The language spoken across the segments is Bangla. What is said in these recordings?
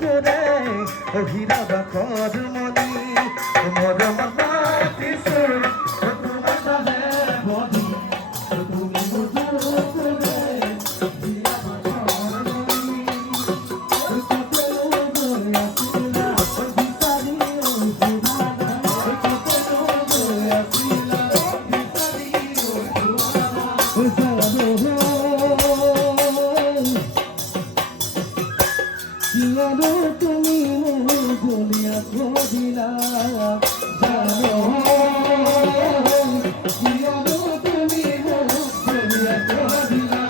করে হীরা বা করমণি মরম মাটি সুর তোমার নামে বধি তুমি মধু করে হীরা বা করমণি কত লোক আসিলা ভিখারি ও সুভানা কত লোক আসিলা ভিখারি ও সুভানা জানো তুমি বলিয়া খোঁজিলা জানো জানো তুমি বলিয়া খোঁজিলা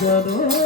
জানো